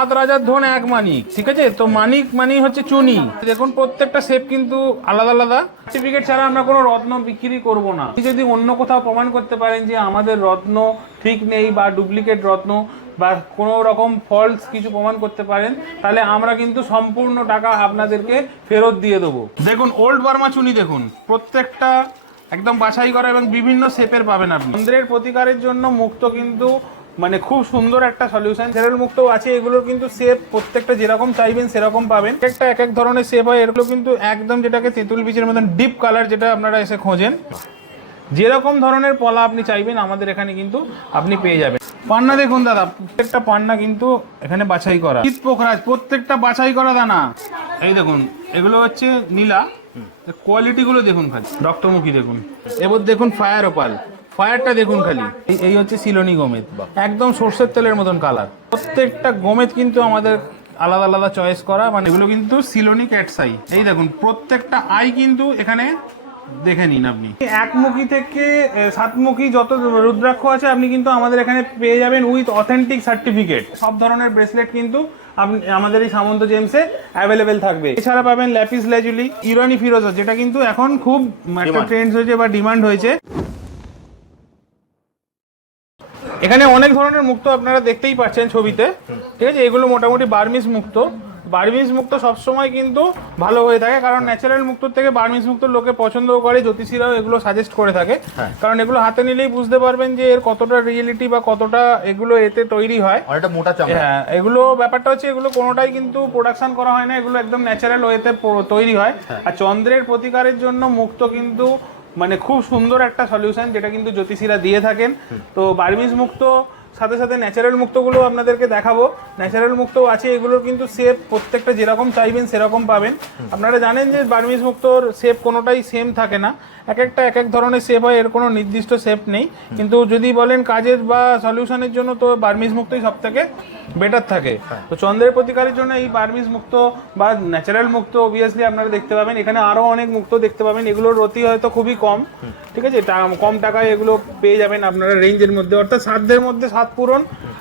সাত রাজার ধন এক মানিক, ঠিক আছে? তো মানিক মানি হচ্ছে চুনি। দেখুন, প্রত্যেকটা শেপ কিন্তু আলাদা আলাদা। সার্টিফিকেট ছাড়া আমরা কোনো রত্ন বিক্রি করব না। যদি অন্য কোথাও প্রমাণ করতে পারেন যে আমাদের রত্ন ঠিক নেই বা ডুপ্লিকেট রত্ন বা কোনো রকম ফলস কিছু প্রমাণ করতে পারেন, তাহলে আমরা কিন্তু সম্পূর্ণ টাকা আপনাদেরকে ফেরত দিয়ে দেবো। দেখুন ওল্ড বার্মা চুনি দেখুন, প্রত্যেকটা একদম বাছাই করা এবং বিভিন্ন শেপের পাবেন আপনি। চন্দ্রের প্রতিকারের জন্য মুক্ত কিন্তু মানে খুব সুন্দর একটা সলিউশন সেরেল মুক্ত আছে এগুলোর কিন্তু শেপ প্রত্যেকটা যেরকম চাইবেন সেরকম পাবেন। একটা এক এক ধরনের শেপ হয় এগুলো কিন্তু একদম যেটাকে তেঁতুল বীজের মতন ডিপ কালার যেটা আপনারা এসে খোঁজেন। যেরকম ধরনের পলা আপনি চাইবেন আমাদের এখানে কিন্তু আপনি পেয়ে যাবেন। পান্না দেখুন দাদা প্রত্যেকটা পান্না কিন্তু এখানে বাছাই করা। শীত পোখরাজ প্রত্যেকটা বাছাই করা দানা। এই দেখুন এগুলো হচ্ছে নীলা। কোয়ালিটি গুলো দেখুন খালি। রক্তমুখী দেখুন। এবার দেখুন ফায়ার ওপাল ফায়ারটা দেখুন খালি। এই- হচ্ছে সিলোনি গোমেদ একদম সর্ষের তেলের মতন কালার প্রত্যেকটা গোমেদ কিন্তু আমাদের আলাদা আলাদা চয়েস করা মানে এগুলো কিন্তু সিলোনি ক্যাটসাই এই দেখুন প্রত্যেকটা আই কিন্তু এখানে দেখে নিন আপনি। একমুখী থেকে সাতমুখী যত রুদ্রাক্ষ আছে আপনি কিন্তু আমাদের এখানে পেয়ে যাবেন উইথ অথেন্টিক সার্টিফিকেট সব ধরনের ব্রেসলেট কিন্তু আমাদের এই সামন্ত জেমসে অ্যাভেলেবেল থাকবে। এছাড়া পাবেন ল্যাপিস ল্যাজুলি ইরানি ফিরোজা যেটা কিন্তু এখন খুব একটা ট্রেন্ড হয়েছে বা ডিমান্ড হয়েছে। এখানে অনেক ধরনের মুক্ত আপনারা দেখতেই পাচ্ছেন ছবিতে। ঠিক আছে? এগুলো মোটামুটি বার্মিস মুক্ত। বার্মিস মুক্ত সবসময় কিন্তু ভালো হয়ে থাকে কারণ ন্যাচারাল মুক্ত থেকে বার্মিস মুক্ত লোকে পছন্দ করে জ্যোতিষীরাও এগুলো সাজেস্ট করে থাকে। কারণ এগুলো হাতে নিলেই বুঝতে পারবেন যে এর কতটা রিয়েলিটি বা কতটা এগুলো এতে তৈরি হয়। অনেকটা মোটা চামড়া। হ্যাঁ এগুলো ব্যাপারটা হচ্ছে এগুলো কোনোটাই কিন্তু প্রোডাকশন করা হয় না এগুলো একদম ন্যাচারাল ওয়েতে তৈরি হয়। আর চন্দ্রের প্রতিকারের জন্য মুক্ত কিন্তু মানে খুব সুন্দর একটা সলিউশন যেটা কিন্তু জ্যোতিষীরা দিয়ে থাকেন। তো বার্মিজ মুক্ত, সাথে সাথে ন্যাচারাল মুক্তগুলো আপনাদেরকে দেখাবো। ন্যাচারাল মুক্তও আছে, এগুলোর কিন্তু শেপ প্রত্যেকটা যেরকম চাইবেন সেরকম পাবেন। আপনারা জানেন যে বার্মিজ মুক্তর শেপ কোনোটাই সেম থাকে না। এক একটা এক এক ধরনের শেপ হয় এর কোনো নির্দিষ্ট শেপ নেই। কিন্তু যদি বলেন কাজের বা সলিউশনের জন্য তো বার্মিজ মুক্তই সব থেকে। বেটার থাকে তো চন্দ্রের প্রতিকারের জন্য এই বার্মিজ মুক্ত বা ন্যাচারাল মুক্ত অবভিয়াসলি আপনারা দেখতে পাবেন। এখানে আরও অনেক মুক্ত দেখতে পাবেন। এগুলোর রতি হয়তো খুবই কম। ঠিক আছে? কম টাকায় এগুলো পেয়ে যাবেন আপনারা রেঞ্জের মধ্যে। অর্থাৎ সাধ্যের মধ্যে সাত পূরণ।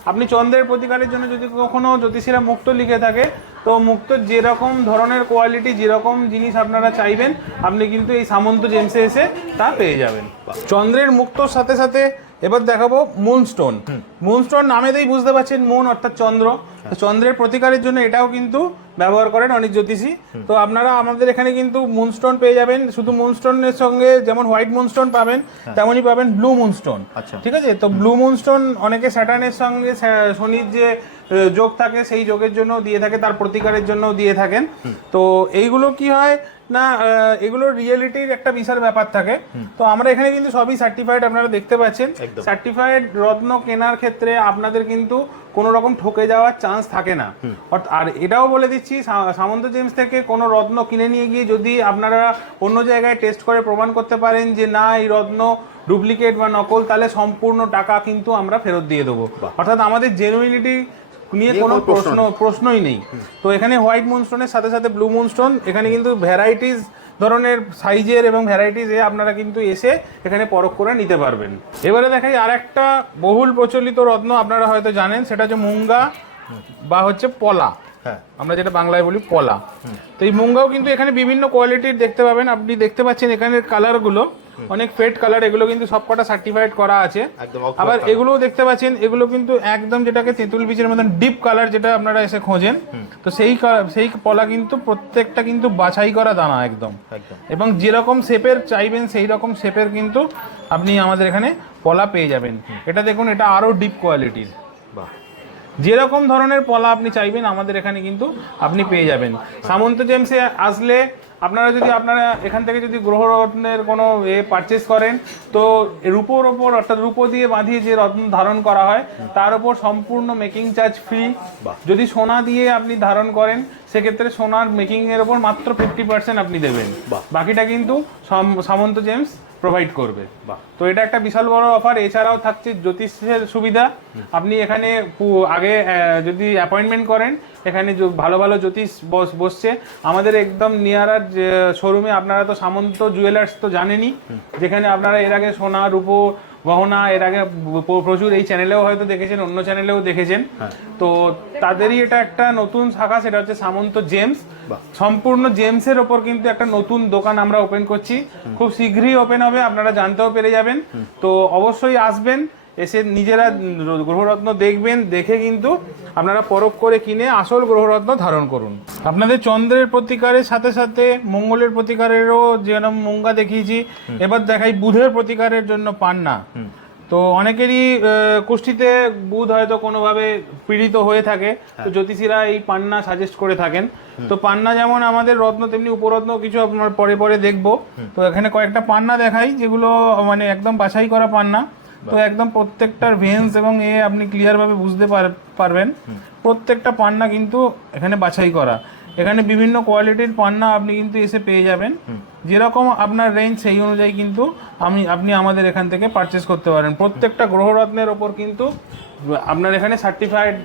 আপনি চন্দ্রের প্রতিকারের জন্য যদি কখনো জ্যোতিষীরা মুক্ত লিখে থাকে তো মুক্ত যেরকম ধরনের কোয়ালিটি যেরকম জিনিস আপনারা চাইবেন আপনি কিন্তু এই সামন্ত জেন্সে এসে তা পেয়ে যাবেন। চন্দ্রের মুক্তর সাথে সাথে এবার দেখাবো মুনস্টোন মুনস্টোন নামেতেই বুঝতে পারছেন মুন অর্থাৎ চন্দ্র। তো চন্দ্রের প্রতিকারের জন্য এটাও কিন্তু ব্যবহার করেন অনেক জ্যোতিষী। তো আপনারা আমাদের এখানে কিন্তু মুনস্টোন পেয়ে যাবেন। শুধু মুনস্টোনের সঙ্গে যেমন হোয়াইট মুনস্টোন পাবেন তেমনই পাবেন ব্লু মুনস্টোন। আচ্ছা। ঠিক আছে? তো ব্লু মুনস্টোন অনেকে স্যাটার্নের সঙ্গে শনির যে যোগ থাকে সেই যোগের জন্য দিয়ে থাকে তার প্রতিকারের জন্য দিয়ে থাকেন। তো এইগুলো কি হয় না আহ, এগুলোর রিয়েলিটির একটা বিশাল ব্যাপার থাকে। তো আমরা এখানে কিন্তু সবই সার্টিফাইড আপনারা দেখতে পাচ্ছেন। সার্টিফাইড রত্ন কেনার ক্ষেত্রে আপনাদের কিন্তু কোনো রকম ঠকে যাওয়ার চান্স থাকে না। আর এটাও বলে দিচ্ছি সামন্ত জেমস থেকে কোনো রত্ন কিনে নিয়ে গিয়ে যদি আপনারা অন্য জায়গায় টেস্ট করে প্রমাণ করতে পারেন যে না এই রত্ন ডুপ্লিকেট বা নকল তাহলে সম্পূর্ণ টাকা কিন্তু আমরা ফেরত দিয়ে দেবো। অর্থাৎ আমাদের জেনুইনিটি নিয়ে কোনো প্রশ্ন প্রশ্নই নেই। তো এখানে হোয়াইট মুনস্টোনের সাথে সাথে ব্লু মুনস্টোন এখানে কিন্তু ভ্যারাইটিস ধরনের সাইজের এবং ভ্যারাইটিস এ আপনারা কিন্তু এসে এখানে পরখ করে নিতে পারবেন। এবারে দেখাই আর একটা বহুল প্রচলিত রত্ন আপনারা হয়তো জানেন সেটা হচ্ছে মুঙ্গা বা হচ্ছে পলা। হ্যাঁ। আমরা যেটা বাংলায় বলি পলা। তো এই মুঙ্গাও কিন্তু এখানে বিভিন্ন কোয়ালিটির দেখতে পাবেন। আপনি দেখতে পাচ্ছেন এখানের কালারগুলো। অনেক ফেড কালার এগুলো কিন্তু সবকটা সার্টিফাইড করা আছে। আবার। এগুলোও দেখতে পাচ্ছেন এগুলো কিন্তু একদম যেটাকে তেঁতুল বীজের মতন ডিপ কালার যেটা আপনারা এসে খোঁজেন তো সেই সেই পলা কিন্তু প্রত্যেকটা কিন্তু বাছাই করা দানা একদম। একদম। এবং যেরকম শেপের চাইবেন সেই রকম শেপের কিন্তু আপনি আমাদের এখানে পলা পেয়ে যাবেন। এটা দেখুন এটা আরও ডিপ কোয়ালিটির বাহ। যেরকম ধরনের পলা আপনি চাইবেন আমাদের এখানে কিন্তু আপনি পেয়ে যাবেন। সামন্ত জেমসে আসলে আপনারা যদি আপনারা এখান থেকে যদি গ্রহ রত্নের কোনো এ পারচেস করেন তো রূপোর ওপর অর্থাৎ রূপো দিয়ে বাঁধিয়ে যে রত্ন ধারণ করা হয় তার উপর সম্পূর্ণ মেকিং চার্জ ফ্রি যদি সোনা দিয়ে আপনি ধারণ করেন সেক্ষেত্রে সোনার মেকিং এর ওপর মাত্র ফিফটি পার্সেন্ট আপনি দেবেন। বাকিটা কিন্তু সামন্ত জেমস প্রোভাইড করবে। তো এটা একটা বিশাল বড় অফার এছাড়াও থাকছে জ্যোতিষের সুবিধা। আপনি এখানে আগে যদি অ্যাপয়েন্টমেন্ট করেন এখানে ভালো ভালো জ্যোতিষ বস বসছে। আমাদের একদম নিয়ারার শোরুমে আপনারা তো সামন্ত জুয়েলার্স তো জানেনই। যেখানে আপনারা এর আগে সোনা রূপো গহনা এর আগে প্রচুর এই চ্যানেলেও হয়তো দেখেছেন অন্য চ্যানেলেও দেখেছেন। তো তাদেরই এটা একটা নতুন শাখা সেটা হচ্ছে সামন্ত জেমস। সম্পূর্ণ সম্পূর্ণ জেমসের ওপর কিন্তু একটা নতুন দোকান আমরা ওপেন করছি। খুব শীঘ্রই ওপেন হবে আপনারা জানতেও পেরে যাবেন। তো অবশ্যই আসবেন। এসে নিজেরা গ্রহরত্ন দেখবেন দেখে কিন্তু আপনারা পরখ করে কিনে আসল গ্রহরত্ন ধারণ করুন। আপনাদের চন্দ্রের প্রতিকারের সাথে সাথে মঙ্গলের প্রতিকারেরও যেরকম মুঙ্গা দেখিয়েছি এবার দেখাই বুধের প্রতিকারের জন্য পান্না। তো অনেকেরই আহ, কুষ্ঠিতে বুধ হয়তো কোনোভাবে পীড়িত হয়ে থাকে তো জ্যোতিষীরা এই পান্না সাজেস্ট করে থাকেন। তো পান্না যেমন আমাদের রত্ন তেমনি উপরত্ন কিছু আপনার পরে পরে দেখব। তো এখানে কয়েকটা পান্না দেখাই যেগুলো মানে একদম বাছাই করা পান্না। তো একদম প্রত্যেকটার ভেন্স এবং এ আপনি ক্লিয়ার ভাবে বুঝতে পার- পারবেন। প্রত্যেকটা পান্না কিন্তু এখানে বাছাই করা। এখানে বিভিন্ন কোয়ালিটির পান্না আপনি কিন্তু এসে পেয়ে যাবেন। যেরকম আপনার রেঞ্জ সেই অনুযায়ী কিন্তু আমি আপনি আমাদের এখান থেকে পারচেস করতে পারেন। প্রত্যেকটা গ্রহরত্নের ওপর কিন্তু আপনার এখানে সার্টিফাইড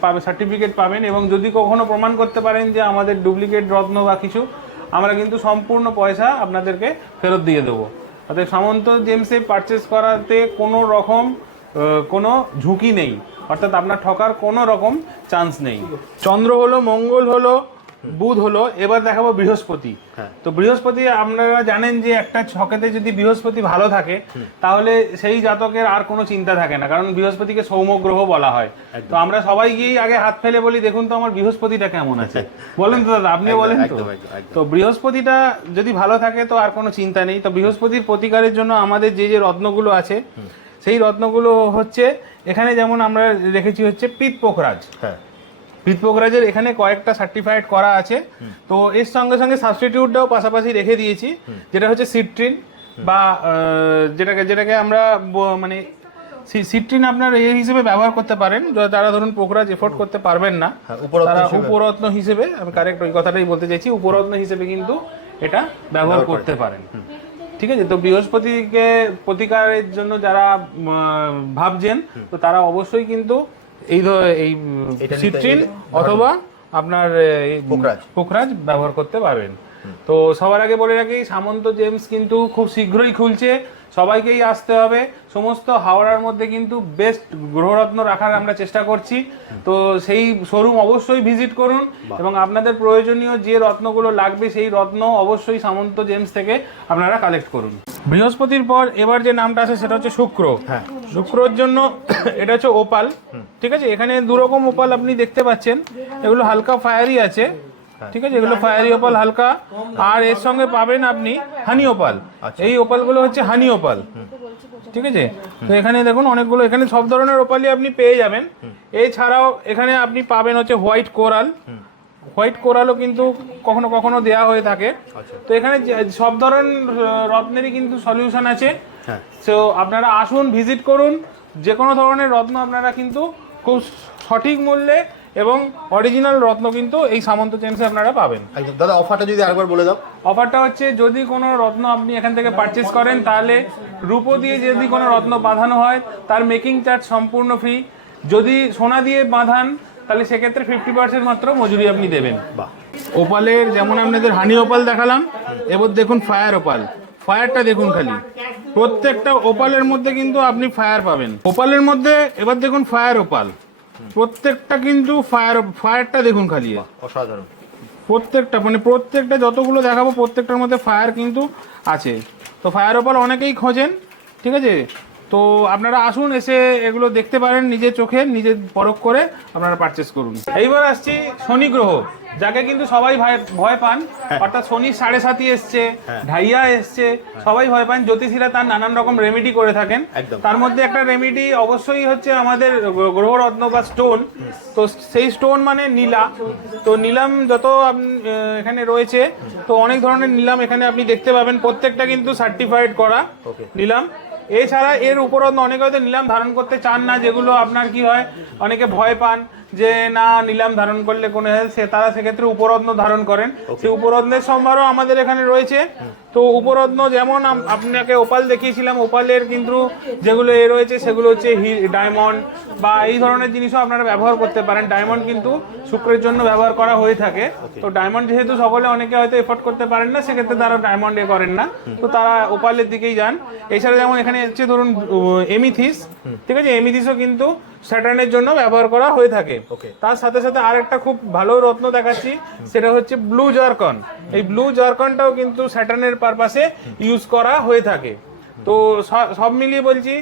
পাবে সার্টিফিকেট পাবেন এবং যদি কখনো প্রমাণ করতে পারেন যে আমাদের ডুপ্লিকেট রত্ন বা কিছু আমরা কিন্তু সম্পূর্ণ পয়সা আপনাদেরকে ফেরত দিয়ে দেবো। অর্থাৎ সামন্ত জেমসে পারচেস করাতে কোনো রকম কোনো ঝুঁকি নেই। অর্থাৎ আপনার ঠকার কোনো রকম চান্স নেই। চন্দ্র হলো, মঙ্গল হলো বুধ হলো এবার দেখাবো বৃহস্পতি। হ্যাঁ। তো বৃহস্পতি আপনারা জানেন যে একটা ছকেতে যদি বৃহস্পতি ভালো থাকে তাহলে সেই জাতকের আর কোনো চিন্তা থাকে না কারণ বৃহস্পতিকে সৌম্য গ্রহ বলা হয়। তো আমরা সবাই গিয়েই আগে হাত ফেলে বলি দেখুন তো আমার বৃহস্পতিটা কেমন আছে। বলেন তো দাদা আপনিও একদম, বলেন তো। তো বৃহস্পতিটা যদি ভালো থাকে তো আর কোনো চিন্তা নেই। তো বৃহস্পতির প্রতিকারের জন্য আমাদের যে যে রত্নগুলো আছে সেই রত্নগুলো হচ্ছে এখানে যেমন আমরা রেখেছি হচ্ছে পিত পোখরাজ হ্যাঁ। পিত পোখরাজের এখানে কয়েকটা সার্টিফাইড করা আছে। তো এর সঙ্গে সঙ্গে সাবস্টিটিউটটাও পাশাপাশি রেখে দিয়েছি যেটা হচ্ছে সিট্রিন বা যেটাকে যেটাকে আমরা মানে সিট্রিন আপনার এই হিসেবে ব্যবহার করতে পারেন। যারা ধরুন পোখরাজ এফোর্ড করতে পারবেন না। হ্যাঁ, তারা উপরত্ন হিসেবে আমি কারেক্ট ওই কথাটাই বলতে চাইছি উপরত্ন হিসেবে কিন্তু এটা ব্যবহার করতে পারেন। ঠিক আছে? তো বৃহস্পতিকে প্রতিকারের জন্য যারা ভাবছেন তো তারা অবশ্যই কিন্তু এই ধরনের এই সিট্রিন অথবা আপনার এই পোখরাজ। পোখরাজ ব্যবহার করতে পারবেন। তো সবার আগে বলে রাখি সামন্ত জেমস কিন্তু খুব শীঘ্রই খুলছে। সবাইকেই আসতে হবে। সমস্ত হাওড়ার মধ্যে কিন্তু বেস্ট গ্রহরত্ন রাখার আমরা চেষ্টা করছি। তো সেই শোরুম অবশ্যই ভিজিট করুন এবং আপনাদের প্রয়োজনীয় যে রত্নগুলো লাগবে সেই রত্ন অবশ্যই সামন্ত জেমস থেকে আপনারা কালেক্ট করুন। বৃহস্পতির পর এবার যে নামটা আছে সেটা হচ্ছে শুক্র। হ্যাঁ। শুক্রর জন্য এটা হচ্ছে ওপাল। ঠিক আছে? এখানে দু রকম ওপাল আপনি দেখতে পাচ্ছেন। এগুলো হালকা ফায়ারি আছে। ঠিক আছে? এগুলো ফায়ারি ওপাল হালকা। আর এর সঙ্গে পাবেন আপনি হানি ওপাল এই ওপালগুলো হচ্ছে হানি ওপাল ঠিক আছে? তো এখানে দেখুন অনেকগুলো এখানে সব ধরনের ওপালই আপনি পেয়ে যাবেন। এছাড়াও এখানে আপনি পাবেন হচ্ছে হোয়াইট কোরাল হোয়াইট কোরালও কিন্তু কখনো কখনো দেয়া হয়ে থাকে। তো এখানে যে- সব ধরনের রত্নেরই কিন্তু সলিউশন আছে। হ্যাঁ। তো আপনারা আসুন ভিজিট করুন। যে কোনো ধরনের রত্ন আপনারা কিন্তু খুব সঠিক মূল্যে এবং অরিজিনাল রত্ন কিন্তু এই সামন্ত চেন্সে আপনারা পাবেন। দাদা অফারটা যদি আরেকবার বলে দাও। অফারটা হচ্ছে যদি কোনো রত্ন আপনি এখান থেকে পারচেস করেন তাহলে রূপো দিয়ে যদি কোনো রত্ন বাঁধানো হয় তার মেকিং চার্জ সম্পূর্ণ ফ্রি যদি সোনা দিয়ে বাঁধান তাহলে সেক্ষেত্রে ফিফটি পার্সেন্ট মাত্র মজুরি আপনি দেবেন। ওপালের যেমন আপনাদের হানি ওপাল দেখালাম এবার দেখুন ফায়ার ওপাল ফায়ারটা দেখুন খালি। প্রত্যেকটা ওপালের মধ্যে কিন্তু আপনি ফায়ার পাবেন। ওপালের মধ্যে এবার দেখুন ফায়ার ওপাল প্রত্যেকটা কিন্তু ফায়ার ফায়ারটা দেখুন খালি। অসাধারণ। প্রত্যেকটা মানে প্রত্যেকটা যতগুলো দেখাবো প্রত্যেকটার মধ্যে ফায়ার কিন্তু আছে। তো ফায়ার ওপর অনেকেই খোঁজেন ঠিক আছে? তো আপনারা আসুন এসে এগুলো দেখতে পারেন নিজের চোখে নিজে পরখ করে আপনারা পারচেস করুন। এইবার আসছি শনি গ্রহ যাকে কিন্তু সবাই ভয় পান। অর্থাৎ শনি সাড়ে সাতি এসছে ঢাইয়া এসছে সবাই ভয় পান। জ্যোতিষীরা তার নানান রকম রেমেডি করে থাকেন। তার মধ্যে একটা রেমেডি অবশ্যই হচ্ছে আমাদের গ্রহরত্ন বা স্টোন তো সেই স্টোন মানে নীলা। তো নিলাম যত এখানে রয়েছে তো অনেক ধরনের নিলাম এখানে আপনি দেখতে পাবেন। প্রত্যেকটা কিন্তু সার্টিফাইড করা. নিলাম। এছাড়া এর উপর অনেকে হয়তো নিলাম ধারণ করতে চান না, যেগুলো আপনার কি হয়, অনেকে ভয় পান। যে না নিলাম ধারণ করলে কোনো সে তারা সেক্ষেত্রে উপরত্ন ধারণ করেন। সেই উপরত্নের সম্ভারও আমাদের এখানে রয়েছে। তো উপরত্ন যেমন আপনাকে ওপাল দেখিয়েছিলাম ওপালের কিন্তু যেগুলো এ রয়েছে সেগুলো হচ্ছে ডায়মন্ড বা এই ধরনের জিনিসও আপনারা ব্যবহার করতে পারেন। ডায়মন্ড কিন্তু শুক্রের জন্য ব্যবহার করা হয়ে থাকে। তো ডায়মন্ড যেহেতু সকলে অনেকে হয়তো এফোর্ড করতে পারেন না সেক্ষেত্রে তারা ডায়মন্ড এ করেন না। তো তারা ওপালের দিকেই যান। এছাড়া যেমন এখানে হচ্ছে ধরুন এমিথিস। ঠিক আছে? এমিথিসও কিন্তু স্যাটার্নের জন্য ব্যবহার করা হয়ে থাকে. তার সাথে সাথে আরেকটা খুব ভালো রত্ন দেখাচ্ছি সেটা হচ্ছে ব্লু জারকন। এই ব্লু জারকনটাও কিন্তু স্যাটার্নের পারপাসে ইউজ করা হয়ে থাকে। তো সব মিলিয়ে বলছি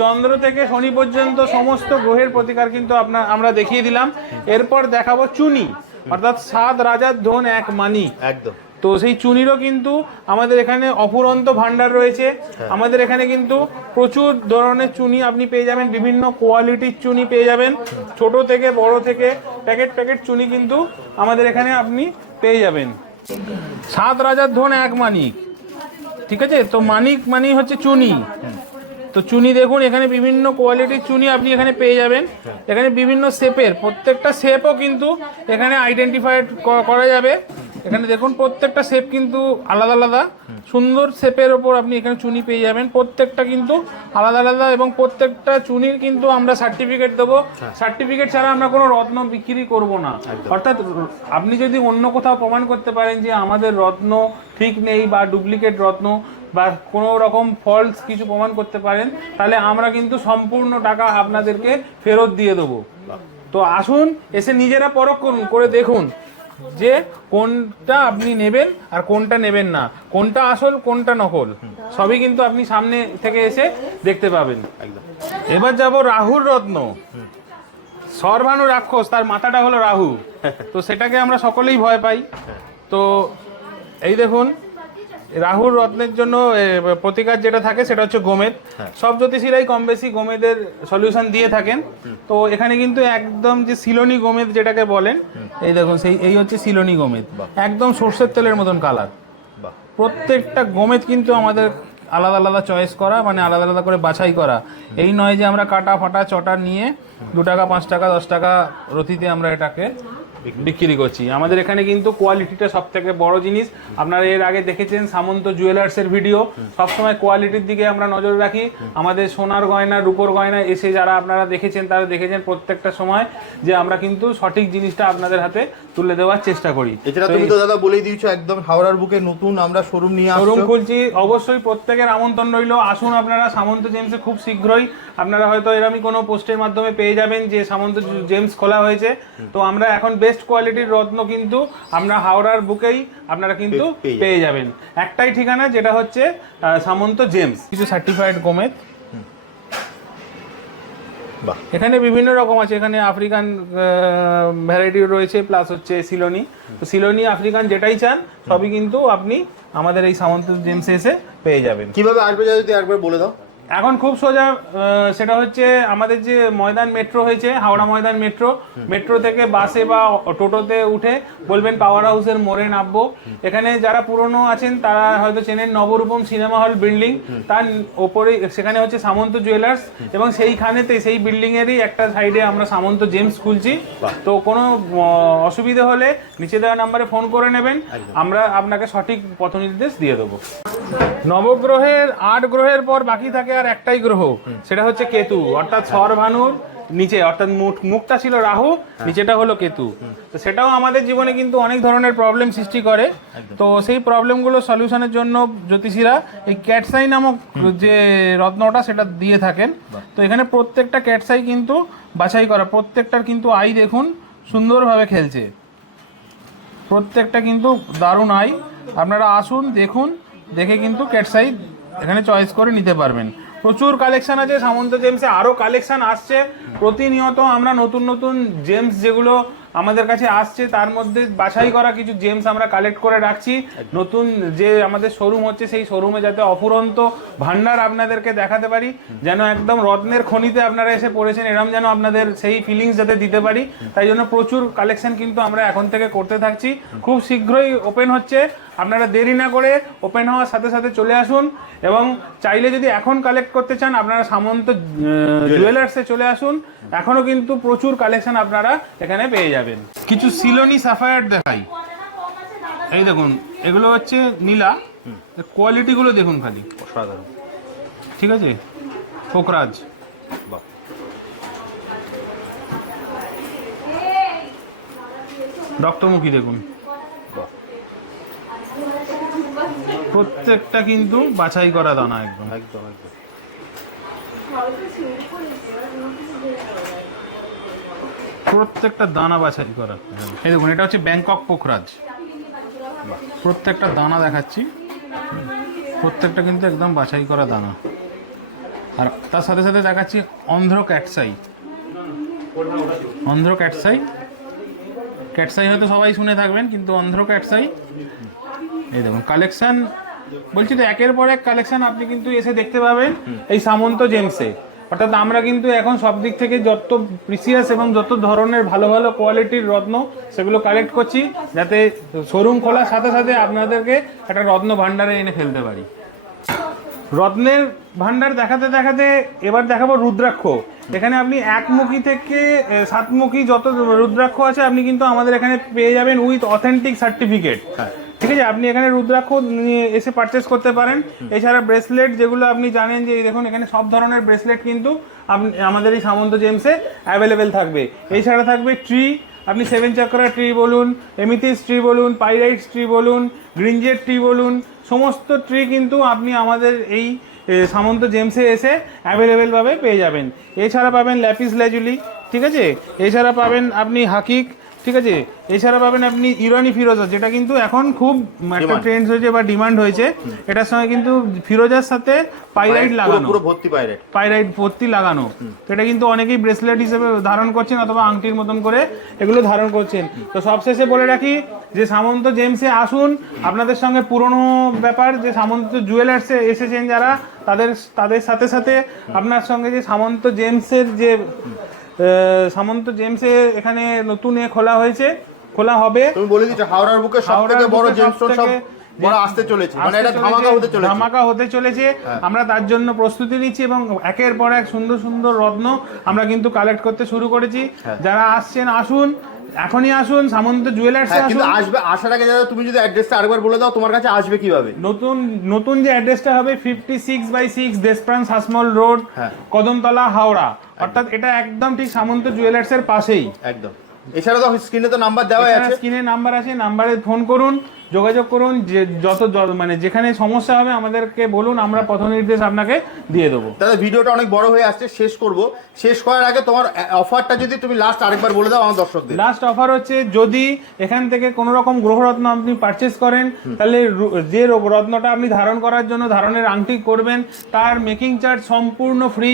চন্দ্র থেকে শনি পর্যন্ত সমস্ত গ্রহের প্রতিকার কিন্তু আপনার আমরা দেখিয়ে দিলাম। এরপর দেখাবো চুনি অর্থাৎ সাত রাজার ধন এক মানি। একদম। তো সেই চুনিরও কিন্তু আমাদের এখানে অফুরন্ত ভান্ডার রয়েছে। আমাদের এখানে কিন্তু প্রচুর ধরনের চুনি আপনি পেয়ে যাবেন বিভিন্ন কোয়ালিটির চুনি পেয়ে যাবেন। ছোট থেকে বড় থেকে প্যাকেট প্যাকেট চুনি কিন্তু আমাদের এখানে আপনি পেয়ে যাবেন। সাত রাজার ধন এক মানিক। ঠিক আছে? তো মানিক মানি হচ্ছে চুনি। তো চুনি দেখুন এখানে বিভিন্ন কোয়ালিটির চুনি আপনি এখানে পেয়ে যাবেন। এখানে বিভিন্ন শেপের প্রত্যেকটা শেপও কিন্তু এখানে আইডেন্টিফাইড করা যাবে। এখানে দেখুন প্রত্যেকটা শেপ কিন্তু আলাদা আলাদা। সুন্দর শেপের ওপর আপনি এখানে চুনি পেয়ে যাবেন। প্রত্যেকটা কিন্তু আলাদা আলাদা এবং প্রত্যেকটা চুনির কিন্তু আমরা সার্টিফিকেট দেবো। সার্টিফিকেট ছাড়া আমরা কোনো রত্ন বিক্রি করব না। অর্থাৎ আপনি যদি অন্য কোথাও প্রমাণ করতে পারেন যে আমাদের রত্ন ঠিক নেই বা ডুপ্লিকেট রত্ন বা কোনো রকম ফলস কিছু প্রমাণ করতে পারেন তাহলে আমরা কিন্তু সম্পূর্ণ টাকা আপনাদেরকে ফেরত দিয়ে দেবো। তো আসুন এসে নিজেরা পরখ করুন করে দেখুন। যে কোনটা আপনি নেবেন আর কোনটা নেবেন না। কোনটা আসল, কোনটা নকল। সবই কিন্তু আপনি সামনে থেকে এসে দেখতে পাবেন। এবার যাব রাহুর রত্ন। সর্বাণু রাক্ষস, তার মাথাটা হলো রাহু। তো সেটাকে আমরা সকলেই ভয় পাই। তো এই দেখুন রাহুর রত্নের জন্য প্রতিকার যেটা থাকে সেটা হচ্ছে গোমেদ। সব জ্যোতিষীরাই কম বেশি গোমেদের সলিউশন দিয়ে থাকেন। তো এখানে কিন্তু একদম যে সিলোনি গোমেদ যেটাকে বলেন এই দেখুন সেই এই হচ্ছে সিলোনি গোমেদ। একদম সর্ষের তেলের মতন কালার প্রত্যেকটা গোমেদ কিন্তু আমাদের আলাদা আলাদা চয়েস করা মানে আলাদা আলাদা করে বাছাই করা। এই নয় যে আমরা কাটা ফাটা চটা নিয়ে দু টাকা পাঁচ টাকা দশ টাকা রতিতে আমরা এটাকে বিক্রি করছি। আমাদের এখানে কিন্তু কোয়ালিটিটা সব থেকে বড় জিনিস। আপনারা এর আগে দেখেছেন সামন্ত জুয়েলার্সের ভিডিও সবসময় কোয়ালিটির দিকে আমরা নজর রাখি। আমাদের সোনার গয়না রূপোর গয়না এসে যারা আপনারা দেখেছেন তারা দেখেছেন প্রত্যেকটা সময় যে আমরা কিন্তু সঠিক জিনিসটা আপনাদের হাতে তুলে দেওয়ার চেষ্টা করি। এছাড়া তুমি তো দাদা বলেই দিয়েছ একদম হাওড়ার বুকে নতুন আমরা শোরুম নিয়ে শোরুম খুলছি। অবশ্যই প্রত্যেকের আমন্ত্রণ রইল। আসুন আপনারা সামন্ত জেমসে খুব শীঘ্রই। আপনারা হয়তো এরকমই কোনো পোস্টের মাধ্যমে পেয়ে যাবেন যে সামন্ত জেমস খোলা হয়েছে। তো আমরা এখন বেস্ট কোয়ালিটির রত্ন কিন্তু আমরা হাওড়ার বুকেই আপনারা কিন্তু পেয়ে যাবেন। একটাই ঠিকানা যেটা হচ্ছে সামন্ত জেমস। কিছু সার্টিফাইড গোমেদ বাহ। এখানে বিভিন্ন রকম আছে। এখানে আফ্রিকান ভ্যারাইটি রয়েছে প্লাস হচ্ছে সিলোনি তো সিলোনি আফ্রিকান যেটাই চান সবই কিন্তু আপনি আমাদের এই সামন্ত জেমসে এসে পেয়ে যাবেন। কীভাবে আসবে যদি একবার বলে দাও? এখন খুব সোজা সেটা হচ্ছে আমাদের যে ময়দান মেট্রো হয়েছে হাওড়া ময়দান মেট্রো মেট্রো থেকে বাসে বা টোটোতে উঠে বলবেন পাওয়ার হাউসের মোড়ে নামবো। এখানে যারা পুরনো আছেন তারা হয়তো চেনেন নবরূপম সিনেমা হল বিল্ডিং তার ওপরে সেখানে হচ্ছে সামন্ত জুয়েলার্স এবং সেইখানেতে সেই বিল্ডিং এরই একটা সাইডে আমরা সামন্ত জেমস খুলছি। তো কোনো অসুবিধা হলে নিচে দেওয়া নাম্বারে ফোন করে নেবেন। আমরা আপনাকে সঠিক পথ নির্দেশ দিয়ে দেবো। নবগ্রহের আট গ্রহের পর বাকি থাকে আর একটাই গ্রহ সেটা হচ্ছে কেতু। অর্থাৎ সরভানুর নিচে অর্থাৎ মুখ- মুখটা ছিল রাহু নিচেটা হলো কেতু। তো সেটাও আমাদের জীবনে কিন্তু অনেক ধরনের প্রবলেম সৃষ্টি করে। তো সেই প্রবলেমগুলো সলিউশনের জন্য জ্যোতিষীরা এই ক্যাটসাই নামক যে রত্নটা সেটা দিয়ে থাকেন। তো এখানে প্রত্যেকটা ক্যাটসাই কিন্তু বাছাই করা প্রত্যেকটার কিন্তু আই দেখুন সুন্দরভাবে খেলছে। প্রত্যেকটা কিন্তু দারুণ আই। আপনারা আসুন দেখুন দেখে কিন্তু ক্যাটসাই এখানে চয়েস করে নিতে পারবেন। প্রচুর কালেকশন আছে, সামন্ত জেমসে আরও কালেকশন আসছে। প্রতিনিয়ত আমরা নতুন নতুন জেমস যেগুলো আমাদের কাছে আসছে, তার মধ্যে বাছাই করা কিছু জেমস আমরা কালেক্ট করে রাখছি। নতুন যে আমাদের শোরুম হচ্ছে, সেই শোরুমে যাতে অফুরন্ত ভান্ডার আপনাদেরকে দেখাতে পারি, যেন একদম রত্নের খনিতে আপনারা এসে পড়েছেন, এরম যেন আপনাদের সেই ফিলিংস যাতে দিতে পারি। তাই জন্য প্রচুর কালেকশন কিন্তু আমরা এখন থেকে করতে থাকছি। খুব শীঘ্রই ওপেন হচ্ছে। আপনারা দেরি না করে ওপেন হওয়ার সাথে সাথে চলে আসুন এবং চাইলে যদি এখন কালেক্ট করতে চান আপনারা সামন্ত জুয়েলার্সে চলে আসুন। এখনও কিন্তু প্রচুর কালেকশন আপনারা এখানে পেয়ে যাবেন। কিছু সিলোনি সাফায়ার দেখাই। এই দেখুন এগুলো হচ্ছে নীলা। কোয়ালিটিগুলো দেখুন খালি। অসাধারণ। ঠিক আছে? পোকরাজ বাহ। রক্তমুখী দেখুন বাহ প্রত্যেকটা কিন্তু বাছাই করা দানা একদম। একদম একদম। প্রত্যেকটা দানা বাছাই করা। এই দেখুন এটা হচ্ছে ব্যাংকক পোখরাজ। প্রত্যেকটা দানা দেখাচ্ছি। প্রত্যেকটা কিন্তু একদম বাছাই করা দানা। আর তার সাথে সাথে দেখাচ্ছি অন্ধ্র ক্যাটসাই। অন্ধ্র ক্যাটসাই। ক্যাটসাই হয়তো সবাই শুনে থাকবেন কিন্তু অন্ধ্র ক্যাটসাই এই দেখুন কালেকশন বলছি তো, একের পর এক কালেকশন আপনি কিন্তু এসে দেখতে পাবেন এই সামন্ত জেমসে। অর্থাৎ আমরা কিন্তু এখন সব দিক থেকে যত প্রিসিয়াস এবং যত ধরনের ভালো ভালো কোয়ালিটির রত্ন সেগুলো কালেক্ট করছি, যাতে শোরুম খোলার সাথে সাথে আপনাদেরকে একটা রত্ন ভাণ্ডারে এনে ফেলতে পারি। রত্নের ভান্ডার দেখাতে দেখাতে এবার দেখাবো রুদ্রাক্ষ। এখানে আপনি একমুখী থেকে সাতমুখী যত রুদ্রাক্ষ আছে, আপনি কিন্তু আমাদের এখানে পেয়ে যাবেন উইথ অথেন্টিক সার্টিফিকেট। ঠিক আছে, আপনি এখানে রুদ্রাক্ষ নিয়ে এসে পারচেস করতে পারেন। এছাড়া ব্রেসলেট যেগুলো আপনি জানেন যে দেখুন, এখানে সব ধরনের ব্রেসলেট কিন্তু আপনি আমাদের এই সামন্ত জেমসে অ্যাভেলেবেল থাকবে। এছাড়া থাকবে ট্রি আপনি সেভেন চক্রা ট্রি বলুন এমিথিস ট্রি বলুন পাইরাইটস ট্রি বলুন গ্রিনজেট ট্রি বলুন, সমস্ত ট্রি কিন্তু আপনি আমাদের এই সামন্ত জেমসে এসে অ্যাভেলেবেলভাবে পেয়ে যাবেন। এছাড়া পাবেন ল্যাপিস ল্যাজুলি ঠিক আছে? এছাড়া পাবেন আপনি হাকিক ঠিক আছে? এছাড়া পাবেন আপনি ইরানি ফিরোজা যেটা কিন্তু এখন খুব একটা. ট্রেন্ড হয়েছে বা ডিমান্ড হয়েছে। এটার সঙ্গে কিন্তু ফিরোজার সাথে পাইরাইট লাগানো। পুরো ভর্তি পায়রেট পাইরাইট ভর্তি লাগানো। তো এটা কিন্তু অনেকেই ব্রেসলেট হিসেবে ধারণ করছেন অথবা আংটির মতন করে এগুলো ধারণ করছেন। তো সবশেষে বলে রাখি যে সামন্ত জেমসে আসুন। আপনাদের সঙ্গে পুরনো ব্যাপার যে সামন্ত জুয়েলার্সে এসেছেন যারা তাদের তাদের সাথে সাথে আপনার সঙ্গে যে সামন্ত জেমসের যে সামন্ত জেমসে এখানে নতুন এ খোলা হয়েছে। খোলা হবে। তুমি বলে দিচ্ছ হাওড়ার বুকে সব থেকে বড় জেমস জেমস্টোন সব বড় আসতে চলেছে। মানে এটা ধামাকা হতে চলেছে। ধামাকা হতে চলেছে। আমরা তার জন্য প্রস্তুতি নিচ্ছি এবং একের পর এক সুন্দর সুন্দর রত্ন আমরা কিন্তু কালেক্ট করতে শুরু করেছি। যারা আসছেন আসুন। এখনই আসুন সামন্ত জুয়েলার্সে হ্যাঁ আসুন। কিন্তু আসবে আসার আগে দাদা তুমি যদি অ্যাড্রেসটা আরেকবার বলে দাও তোমার কাছে আসবে কীভাবে? নতুন নতুন যে অ্যাড্রেসটা হবে fifty six by six Deshpran Hasmal road. Kadamtala Howrah. অর্থাৎ এটা একদম ঠিক সামন্ত জুয়েলার্সের পাশেই। একদম। এছাড়া তো স্ক্রিনে তো নাম্বার দেওয়া আছে। স্ক্রিনে নাম্বার আছে নাম্বারে ফোন করুন। যোগাযোগ করুন যে যত মানে যেখানে সমস্যা হবে আমাদেরকে বলুন আমরা পথ নির্দেশ আপনাকে দিয়ে দেবো। দাদা ভিডিওটা অনেক বড় হয়ে আসছে শেষ করব। শেষ করার আগে তোমার অফারটা যদি তুমি লাস্ট আরেকবার বলে দাও আমার দর্শকদের। লাস্ট অফার হচ্ছে যদি এখান থেকে কোনো রকম গ্রহরত্ন আপনি পারচেস করেন তাহলে যে রত্নটা আপনি ধারণ করার জন্য ধারণের আংটি করবেন তার মেকিং চার্জ সম্পূর্ণ ফ্রি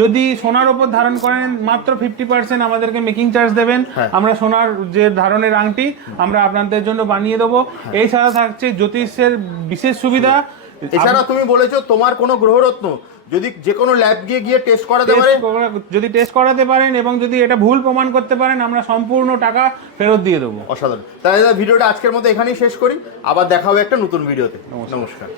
যদি সোনার ওপর ধারণ করেন মাত্র ফিফটি পার্সেন্ট আমাদেরকে মেকিং চার্জ দেবেন। হ্যাঁ। আমরা সোনার যে ধারণের আংটি আমরা আপনাদের জন্য বানিয়ে দেবো। এছাড়া থাকছে জ্যোতিষের বিশেষ সুবিধা। এছাড়া তুমি বলেছ তোমার কোনো গ্রহরত্ন। যদি যে কোনো ল্যাব গিয়ে গিয়ে টেস্ট করাতে পারেন যদি টেস্ট করাতে পারেন এবং যদি এটা ভুল প্রমাণ করতে পারেন আমরা সম্পূর্ণ টাকা ফেরত দিয়ে দেবো। অসাধারণ। তাহলে ভিডিওটা আজকের মতো এখানেই শেষ করি। আবার দেখা হবে একটা নতুন ভিডিওতে। নমস্কার।